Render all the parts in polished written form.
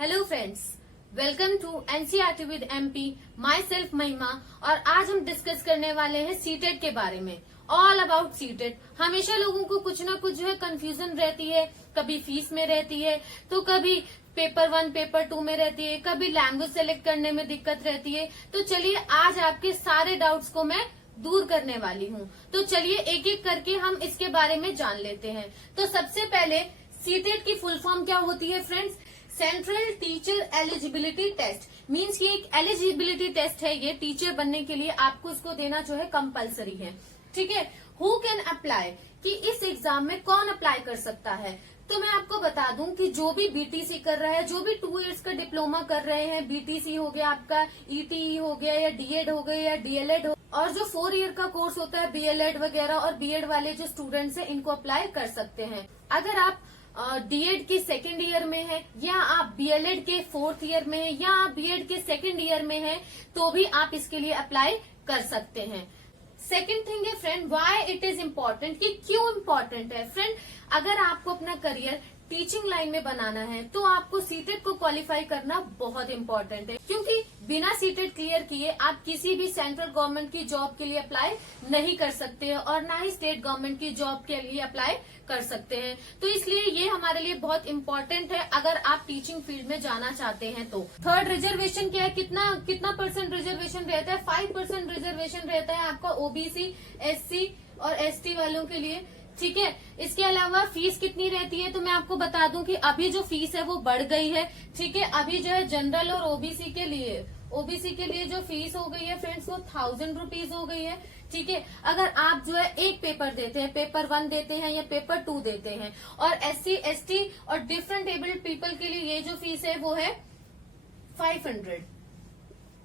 Hello friends, welcome to NCERT with MP. Myself Mahima. और आज हम डिस्कस करने वाले हैं सीटेट के बारे में। All about CTET. हमेशा लोगों को कुछ ना कुछ जो है कंफ्यूजन रहती है, कभी फीस में रहती है, तो कभी पेपर 1 पेपर 2 में रहती है, कभी लैंग्वेज सेलेक्ट करने में दिक्कत रहती है। तो चलिए आज आपके सारे डाउट्स को मैं दूर करने वाली हूँ। तो चलिए एक एक करके हम इसके बारे में जान लेते हैं। तो सबसे पहले सीटेट की फुल फॉर्म क्या होती है friends? Central teacher eligibility test. Means कि एक एलिजिबिलिटी टेस्ट है, ये टीचर बनने के लिए आपको इसको देना जो है कंपलसरी है। ठीक है। हु कैन अप्लाई, कि इस एग्जाम में कौन अप्लाई कर सकता है? तो मैं आपको बता दूं कि जो भी बीटीसी कर रहा है, जो भी 2 इयर्स का डिप्लोमा कर रहे हैं, बीटीसी हो गया आपका, ईटीई हो गया या डीएड हो गया या डीएलएड हो, और जो 4 ईयर का कोर्स होता है बीएलएड वगैरह, और बीएड वाले जो स्टूडेंट्स हैं इनको अप्लाई कर सकते हैं। अगर आप डीएड के 2nd ईयर में है, या आप बीएलएड के 4th ईयर में है, या आप बीएड के 2nd ईयर में है, तो भी आप इसके लिए अप्लाई कर सकते हैं। सेकेंड थिंग है friend, why it is important, कि क्यों इम्पोर्टेंट है फ्रेंड? अगर आपको अपना करियर टीचिंग लाइन में बनाना है तो आपको सीटेट को क्वालिफाई करना बहुत इम्पोर्टेंट है, क्योंकि बिना सीटेट क्लियर किए आप किसी भी सेंट्रल गवर्नमेंट की जॉब के लिए अप्लाई नहीं कर सकते हैं, और ना ही स्टेट गवर्नमेंट की जॉब के लिए अप्लाई कर सकते हैं। तो इसलिए ये हमारे लिए बहुत इम्पोर्टेंट है अगर आप टीचिंग फील्ड में जाना चाहते हैं तो। थर्ड, रिजर्वेशन क्या है? कितना परसेंट रिजर्वेशन रहता है? 5% रिजर्वेशन रहता है आपका ओबीसी, एससी और एसटी वालों के लिए। ठीक है। इसके अलावा फीस कितनी रहती है? तो मैं आपको बता दूं कि अभी जो फीस है वो बढ़ गई है। ठीक है। अभी जो है जनरल और ओबीसी के लिए जो फीस हो गई है फ्रेंड्स, वो 1000 रुपीज हो गई है। ठीक है। अगर आप जो है एक पेपर देते हैं, पेपर 1 देते हैं या पेपर 2 देते हैं, और एससी, एसटी और डिफरेंट एबल्ड पीपल के लिए ये जो फीस है वो है 500।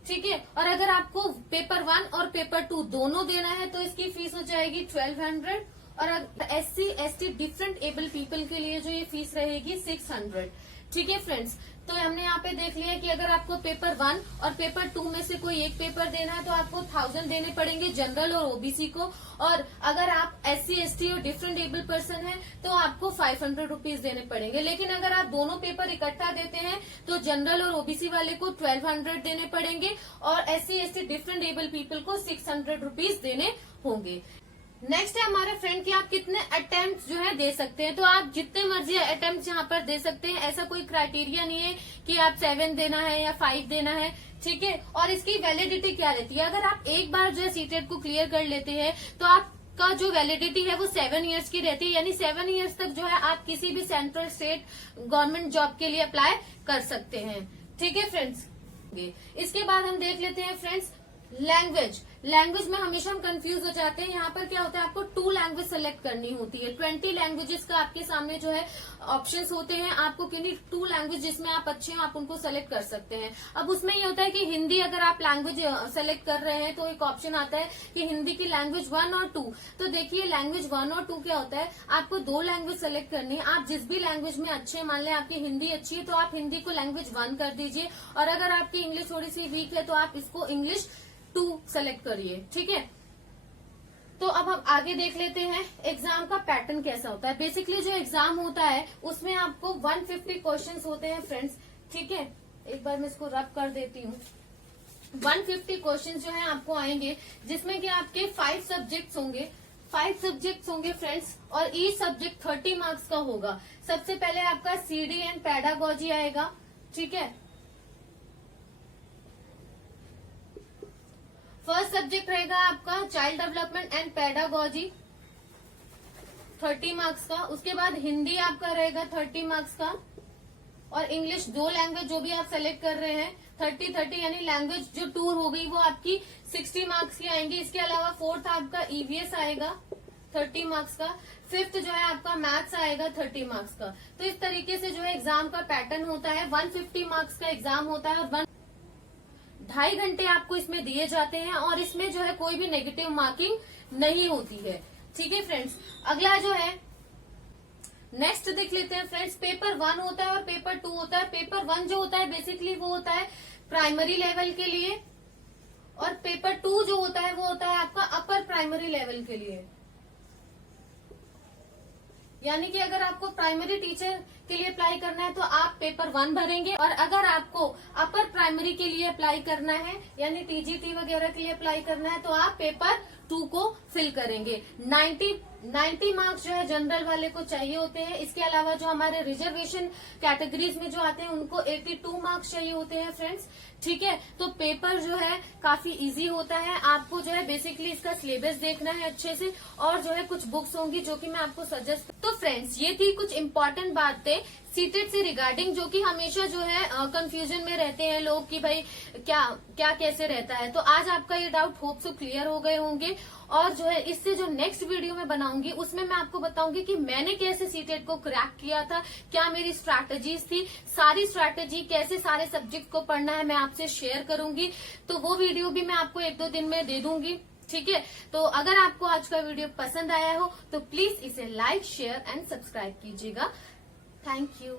ठीक है। और अगर आपको पेपर 1 और पेपर 2 दोनों देना है तो इसकी फीस हो जाएगी 1200। और SC, ST different able people के लिए जो ये फीस रहेगी 600। ठीक है फ्रेंड्स। तो हमने यहाँ पे देख लिया कि अगर आपको पेपर 1 और पेपर 2 में से कोई एक पेपर देना है तो आपको 1000 देने पड़ेंगे जनरल और ओबीसी को, और अगर आप एससी, एसटी और डिफरेंट एबल पर्सन है तो आपको 500 रुपीज देने पड़ेंगे। लेकिन अगर आप दोनों पेपर इकट्ठा देते हैं तो जनरल और ओबीसी वाले को 1200 देने पड़ेंगे, और SC, ST different able people को 600 रुपीज देने होंगे। नेक्स्ट है हमारे फ्रेंड कि आप कितने अटेम्प्ट जो है दे सकते हैं। तो आप जितने मर्जी अटेम्प्ट यहाँ पर दे सकते हैं, ऐसा कोई क्राइटेरिया नहीं है कि आप 7 देना है या 5 देना है। ठीक है। और इसकी वैलिडिटी क्या रहती है? अगर आप एक बार जो है सीटेट को क्लियर कर लेते हैं तो आपका जो वैलिडिटी है वो 7 इयर्स की रहती है, यानी 7 इयर्स तक जो है आप किसी भी सेंट्रल स्टेट गवर्नमेंट जॉब के लिए अप्लाई कर सकते हैं। ठीक है फ्रेंड्स। इसके बाद हम देख लेते हैं फ्रेंड्स लैंग्वेज में हमेशा हम कंफ्यूज हो जाते हैं। यहाँ पर क्या होता है, आपको 2 लैंग्वेज सेलेक्ट करनी होती है। 20 लैंग्वेजेस का आपके सामने जो है ऑप्शंस होते हैं। आपको किन्हीं 2 लैंग्वेज जिसमें आप अच्छे हो आप उनको सेलेक्ट कर सकते हैं। अब उसमें ये होता है कि हिंदी अगर आप लैंग्वेज सेलेक्ट कर रहे हैं तो एक ऑप्शन आता है कि हिंदी की लैंग्वेज 1 और 2। तो देखिए लैंग्वेज 1 और 2 क्या होता है, आपको 2 लैंग्वेज सेलेक्ट करनी है। आप जिस भी लैंग्वेज में अच्छे हैं, मान लें आपकी हिंदी अच्छी है तो आप हिंदी को लैंग्वेज 1 कर दीजिए, और अगर आपकी इंग्लिश थोड़ी सी वीक है तो आप इसको इंग्लिश 2 सेलेक्ट करिए। ठीक है। तो अब हम आगे देख लेते हैं एग्जाम का पैटर्न कैसा होता है। बेसिकली जो एग्जाम होता है उसमें आपको 150 क्वेश्चंस होते हैं फ्रेंड्स। ठीक है। एक बार मैं इसको रब कर देती हूँ। 150 क्वेश्चंस जो है आपको आएंगे, जिसमें कि आपके 5 सब्जेक्ट्स होंगे फ्रेंड्स, और ईच सब्जेक्ट 30 मार्क्स का होगा। सबसे पहले आपका सीडी एंड पैडागोजी आएगा। ठीक है। फर्स्ट सब्जेक्ट रहेगा आपका child development and pedagogy, 30 marks का। उसके बाद हिंदी आपका रहेगा 30 मार्क्स का, और इंग्लिश 2 लैंग्वेज जो भी आप सेलेक्ट कर रहे हैं 30, यानी लैंग्वेज जो टूर हो गई वो आपकी 60 मार्क्स की आएंगी। इसके अलावा 4th आपका ईवीएस आएगा 30 मार्क्स का। 5th जो है आपका मैथ्स आएगा 30 मार्क्स का। तो इस तरीके से जो है एग्जाम का पैटर्न होता है। 150 मार्क्स का एग्जाम होता है, और 2.5 घंटे आपको इसमें दिए जाते हैं, और इसमें जो है कोई भी नेगेटिव मार्किंग नहीं होती है। ठीक है फ्रेंड्स। अगला जो है नेक्स्ट देख लेते हैं फ्रेंड्स। पेपर 1 होता है और पेपर 2 होता है। पेपर 1 जो होता है बेसिकली वो होता है प्राइमरी लेवल के लिए, और पेपर 2 जो होता है वो होता है आपका अपर प्राइमरी लेवल के लिए। यानी कि अगर आपको प्राइमरी टीचर के लिए अप्लाई करना है तो आप पेपर 1 भरेंगे, और अगर आपको अपर प्राइमरी के लिए अप्लाई करना है यानी टीजीटी वगैरह के लिए अप्लाई करना है तो आप पेपर 2 को फिल करेंगे। 90 मार्क्स जो है जनरल वाले को चाहिए होते हैं। इसके अलावा जो हमारे रिजर्वेशन कैटेगरीज में जो आते हैं उनको 82 मार्क्स चाहिए होते हैं फ्रेंड्स। ठीक है, तो पेपर जो है काफी इजी होता है। आपको जो है बेसिकली इसका सिलेबस देखना है अच्छे से, और जो है कुछ बुक्स होंगी जो कि मैं आपको सजेस्ट। तो फ्रेंड्स ये थी कुछ इम्पोर्टेंट बातें सीटेट से रिगार्डिंग, जो कि हमेशा जो है कंफ्यूजन में रहते हैं लोग कि भाई क्या कैसे रहता है। तो आज आपका ये डाउट होप सो क्लियर हो गए होंगे, और जो है इससे जो नेक्स्ट वीडियो में बनाऊंगी उसमें मैं आपको बताऊंगी कि मैंने कैसे सीटेट को क्रैक किया था, क्या मेरी स्ट्रैटेजीज थी, सारी स्ट्रैटेजी कैसे सारे सब्जेक्ट को पढ़ना है मैं आपसे शेयर करूंगी। तो वो वीडियो भी मैं आपको 1-2 दिन में दे दूंगी। ठीक है, तो अगर आपको आज का वीडियो पसंद आया हो तो प्लीज इसे लाइक, शेयर एंड सब्सक्राइब कीजिएगा। Thank you.